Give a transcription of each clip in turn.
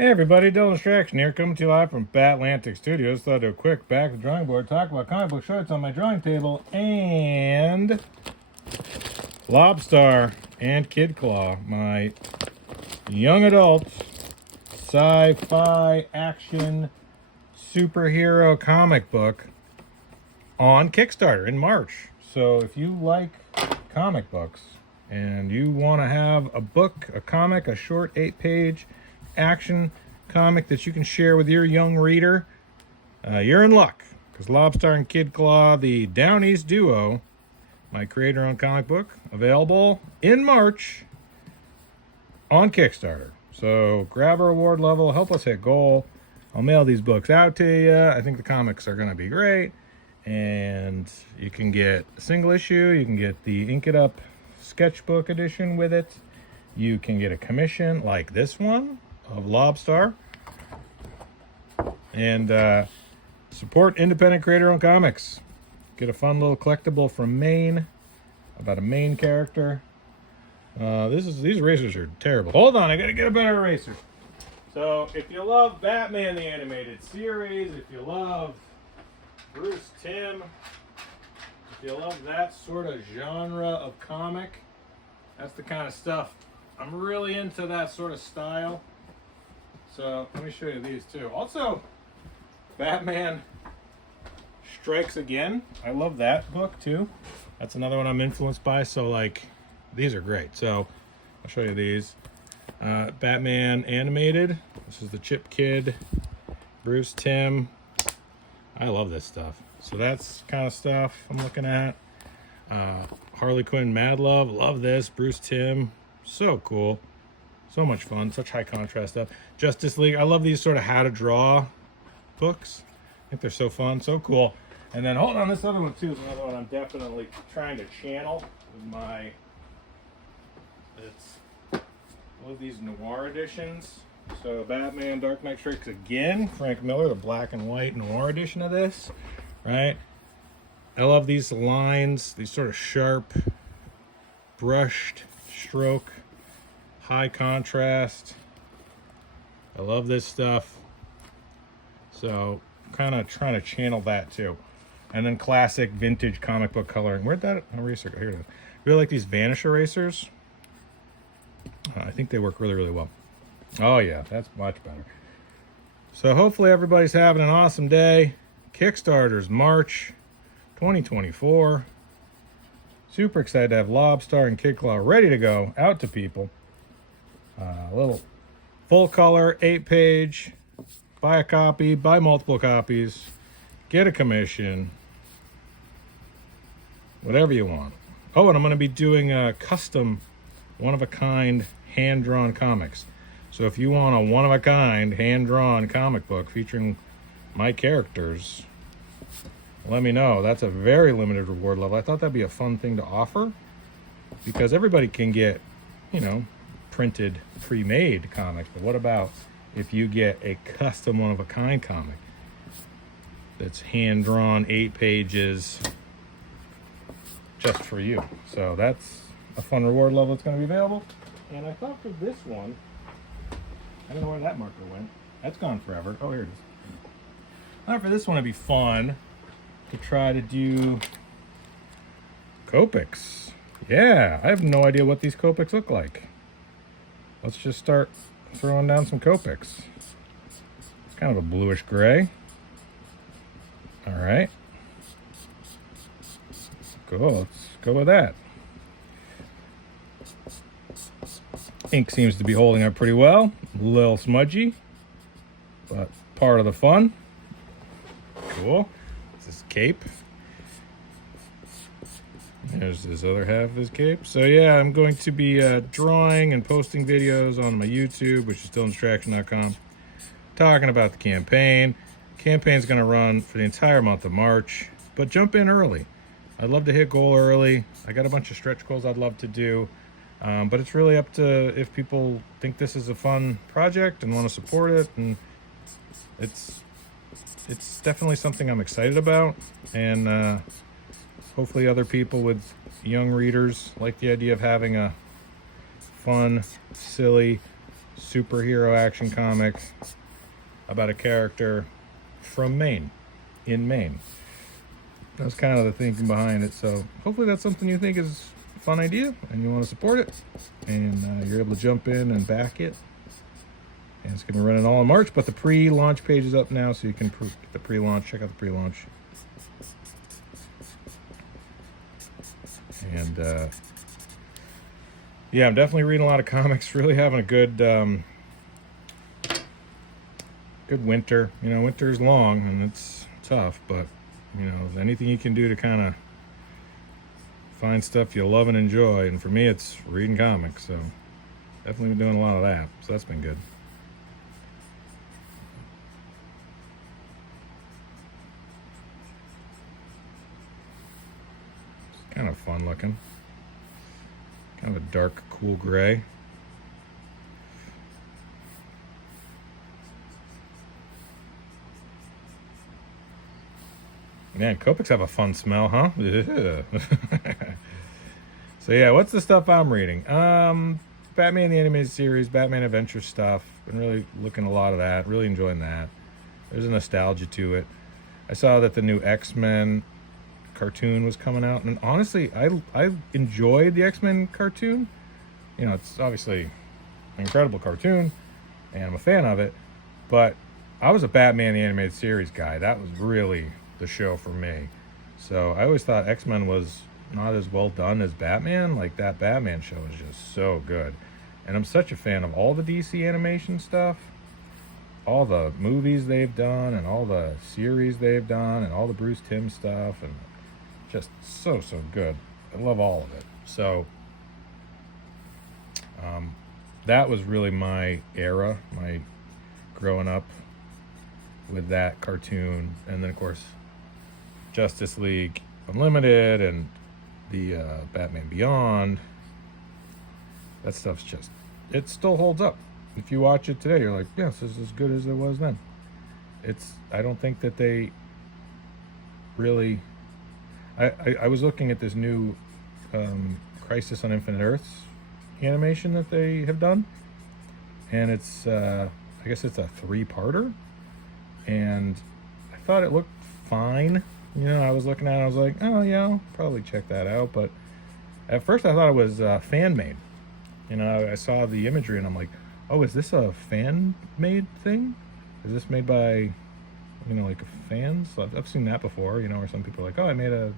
Hey everybody, Dylan Distraction here, coming to you live from Batlantic Studios. Thought I'd do a quick back to the drawing board, talk about comic book shorts on my drawing table, and LOBSTAR and Kid Claw, my young adult sci-fi action superhero comic book on Kickstarter in March. So if you like comic books and you want to have a book, a comic, a short 8-page action comic that you can share with your young reader, you're in luck, because LOBSTAR and Kid Claw, the Down East duo, my creator-owned comic book, available in March on Kickstarter. So grab a reward level, help us hit goal. I'll mail these books out to you. I think the comics are going to be great, and you can get a single issue, you can get the Ink It Up sketchbook edition with it, you can get a commission like this one of LOBSTAR, and support independent creator-owned comics. Get a fun little collectible from Maine about a Maine character. These erasers are terrible. Hold on, I gotta get a better eraser. So if you love Batman the Animated Series, if you love Bruce Timm, if you love that sort of genre of comic, that's the kind of stuff. I'm really into that sort of style. So let me show you these too. Also, Batman Strikes Again. I love that book too. That's another one I'm influenced by. So like, these are great. So I'll show you these. Batman Animated. This is the Chip Kid, Bruce Timm. I love this stuff. So that's kind of stuff I'm looking at. Harley Quinn Mad Love this. Bruce Timm. So cool. So much fun. Such high contrast stuff. Justice League. I love these sort of how to draw books. I think they're so fun. So cool. And then hold on, this other one too is another one I'm definitely trying to channel with my... It's one of these noir editions. So Batman Dark Knight Strikes Again. Frank Miller, the black and white noir edition of this. Right? I love these lines. These sort of sharp, brushed stroke. High contrast. I love this stuff. So kind of trying to channel that too. And then classic vintage comic book coloring. Where'd that eraser go? Here it is. Really like these Vanish erasers. I think they work really, really well. Oh yeah, that's much better. So hopefully everybody's having an awesome day. Kickstarter's March 2024. Super excited to have LOBSTAR and Kid Claw ready to go out to people. A little full color, 8-page. Buy a copy, buy multiple copies, get a commission, whatever you want. Oh, and I'm going to be doing a custom, one-of-a-kind, hand-drawn comics. So if you want a one-of-a-kind, hand-drawn comic book featuring my characters, let me know. That's a very limited reward level. I thought that'd be a fun thing to offer, because everybody can get, you know, printed, pre-made comics, but what about if you get a custom one-of-a-kind comic that's hand-drawn, 8 pages, just for you? So that's a fun reward level that's going to be available. And I thought for this one, I don't know where that marker went. That's gone forever. Oh, here it is. I thought for this one it'd be fun to try to do Copics. Yeah, I have no idea what these Copics look like. Let's just start throwing down some Copics. It's kind of a bluish gray. All right. Cool, let's go with that. Ink seems to be holding up pretty well. A little smudgy, but part of the fun. Cool. This is cape. There's this other half of his cape. So yeah, I'm going to be drawing and posting videos on my YouTube, which is DylanDistraction.com, talking about the campaign. Campaign's going to run for the entire month of March, but jump in early. I'd love to hit goal early. I got a bunch of stretch goals I'd love to do, but it's really up to if people think this is a fun project and want to support it, and it's definitely something I'm excited about, and hopefully other people with young readers like the idea of having a fun, silly superhero action comic about a character from Maine, in Maine. That's kind of the thinking behind it. So hopefully that's something you think is a fun idea and you want to support it, and you're able to jump in and back it. And it's going to be running all in March, but the pre-launch page is up now, so you can get the pre-launch. Check out the pre-launch. And yeah, I'm definitely reading a lot of comics. Really having a good good winter. You know, winter's long and it's tough, but you know, anything you can do to kind of find stuff you love and enjoy. And for me, it's reading comics. So definitely been doing a lot of that. So that's been good. It's kind of fun looking. Kind of a dark, cool gray. Man, Copics have a fun smell, huh? So yeah, what's the stuff I'm reading? Batman the Animated Series, Batman Adventure stuff. Been really looking a lot of that. Really enjoying that. There's a nostalgia to it. I saw that the new X-Men cartoon was coming out, and honestly, I enjoyed the X-Men cartoon. You know, it's obviously an incredible cartoon, and I'm a fan of it. But I was a Batman the Animated Series guy. That was really the show for me. So I always thought X-Men was not as well done as Batman. Like, that Batman show is just so good, and I'm such a fan of all the DC animation stuff, all the movies they've done, and all the series they've done, and all the Bruce Timm stuff, and just so good. I love all of it. So that was really my era, my growing up with that cartoon. And then of course Justice League Unlimited and the Batman Beyond. That stuff's just, it still holds up. If you watch it today, you're like, yes, this is as good as it was then. I don't think that they really, I was looking at this new Crisis on Infinite Earths animation that they have done, and it's I guess it's a 3-parter, and I thought it looked fine. You know, I was looking at it, I was like, oh yeah, I'll probably check that out. But at first I thought it was fan made. You know, I saw the imagery and I'm like, oh, is this a fan made thing? Is this made by, you know, like fans? I've seen that before, you know, where some people are like, oh, I made a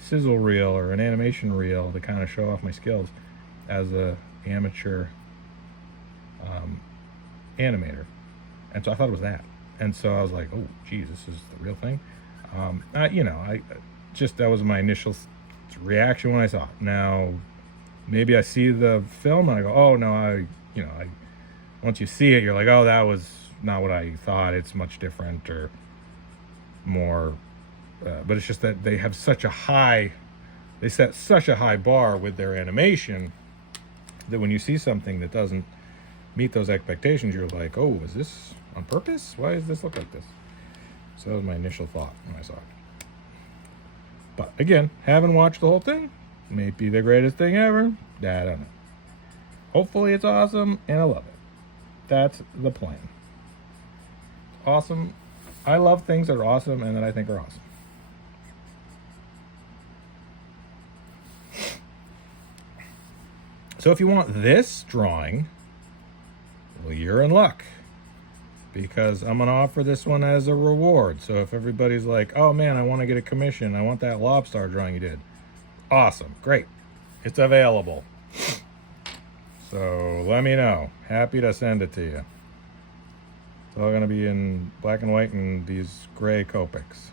sizzle reel or an animation reel to kind of show off my skills as a amateur animator. And so I thought it was that. And so I was like, oh, geez, this is the real thing. You know, I just, that was my initial reaction when I saw it. Now, maybe I see the film and I go, oh, no, once you see it, you're like, oh, that was not what I thought. It's much different or more. But it's just that they have such a high, they set such a high bar with their animation that when you see something that doesn't meet those expectations, you're like, oh, is this on purpose? Why does this look like this? So that was my initial thought when I saw it. But again, haven't watched the whole thing. May be the greatest thing ever. I don't know. Hopefully it's awesome and I love it. That's the plan. Awesome. I love things that are awesome and that I think are awesome. So if you want this drawing, well, you're in luck, because I'm going to offer this one as a reward. So if everybody's like, oh man, I want to get a commission, I want that LOBSTAR drawing you did. Awesome. Great. It's available. So let me know. Happy to send it to you. It's all going to be in black and white and these gray Copics.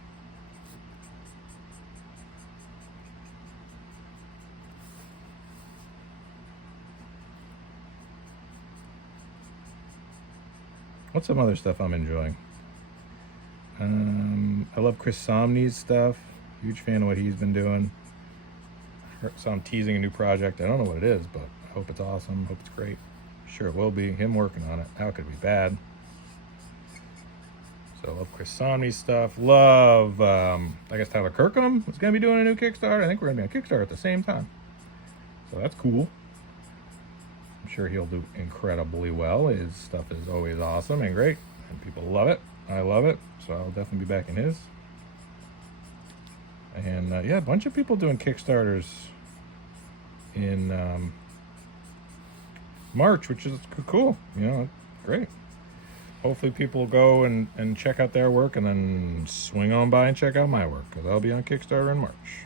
What's some other stuff I'm enjoying? I love Chris Somney's stuff. Huge fan of what he's been doing. Saw him teasing a new project. I don't know what it is, but I hope it's awesome. Hope it's great. Sure it will be. Him working on it. How could it be bad? So I love Chris Somney's stuff. Love, I guess Tyler Kirkham is going to be doing a new Kickstarter. I think we're going to be on Kickstarter at the same time. So that's cool. I'm sure he'll do incredibly well. His stuff is always awesome and great, and people love it. I love it, so I'll definitely be back in his. And yeah, a bunch of people doing Kickstarters in March, which is cool. You know, great. Hopefully people will go and check out their work and then swing on by and check out my work, because I'll be on Kickstarter in March.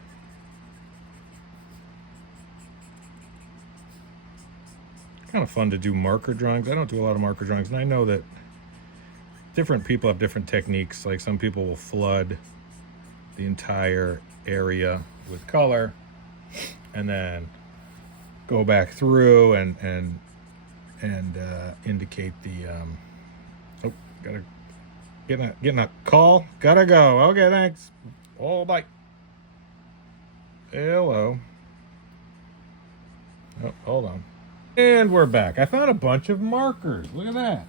Kind of fun to do marker drawings. I don't do a lot of marker drawings, and I know that different people have different techniques. Like some people will flood the entire area with color and then go back through and indicate the oh, gotta getting a call, gotta go. Okay, thanks. Oh, bye. Hello. Oh, hold on. And we're back. I found a bunch of markers. Look at that.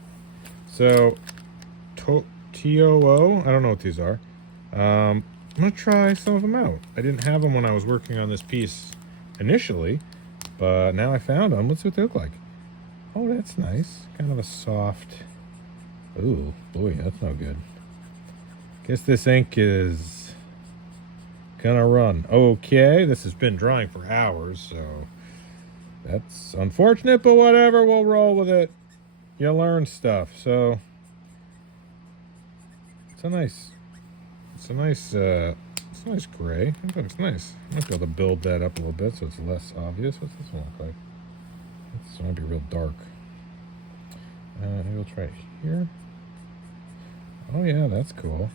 So TOO, I don't know what these are. I'm gonna try some of them out. I didn't have them when I was working on this piece initially, but now I found them. Let's see what they look like. Oh, that's nice. Kind of a soft. Ooh, boy, that's no good. Guess this ink is gonna run. Okay, this has been drying for hours, so that's unfortunate, but whatever, we'll roll with it. You learn stuff. So it's a nice gray. I think that looks nice. I might be able to build that up a little bit so it's less obvious. What's this one look like? This might be real dark. Maybe we'll try it here. Oh yeah, that's cool.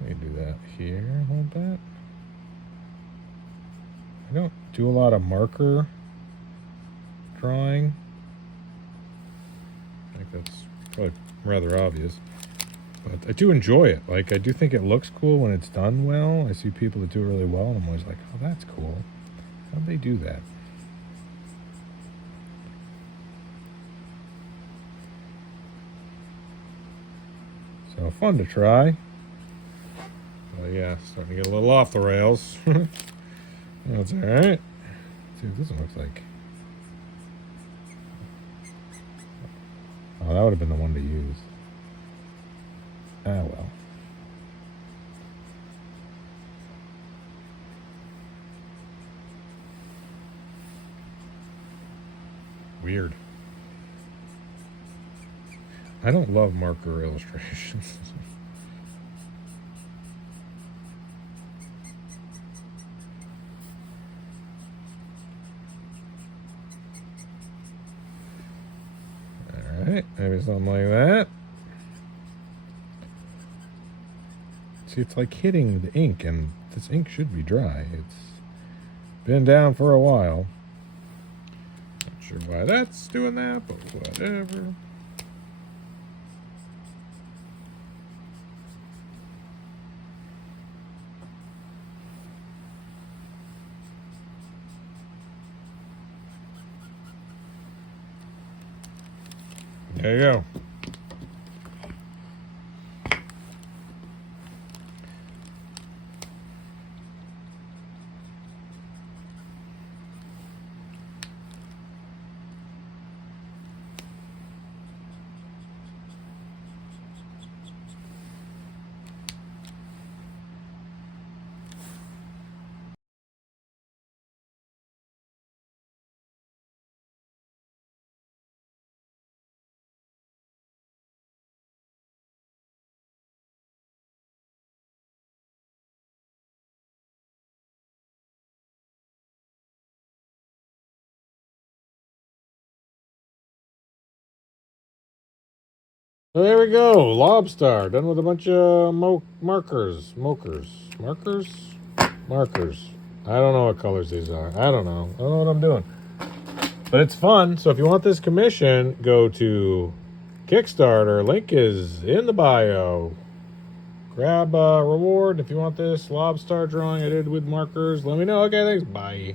Let me do that here a little bit. I don't do a lot of marker drawing. I think that's probably rather obvious. But I do enjoy it. Like, I do think it looks cool when it's done well. I see people that do it really well, and I'm always like, oh, that's cool. How'd they do that? So fun to try. Oh yeah, starting to get a little off the rails. That's all right. Let's see what this one looks like. Oh, that would have been the one to use. Ah, well. Weird. I don't love marker illustrations. Alright, maybe something like that. See, it's like hitting the ink, and this ink should be dry. It's been down for a while. Not sure why that's doing that, but whatever. There you go. So there we go, LOBSTAR, done with a bunch of markers. I don't know what colors these are. I don't know what I'm doing. But it's fun, so if you want this commission, go to Kickstarter. Link is in the bio. Grab a reward if you want this LOBSTAR drawing I did with markers. Let me know. Okay, thanks. Bye.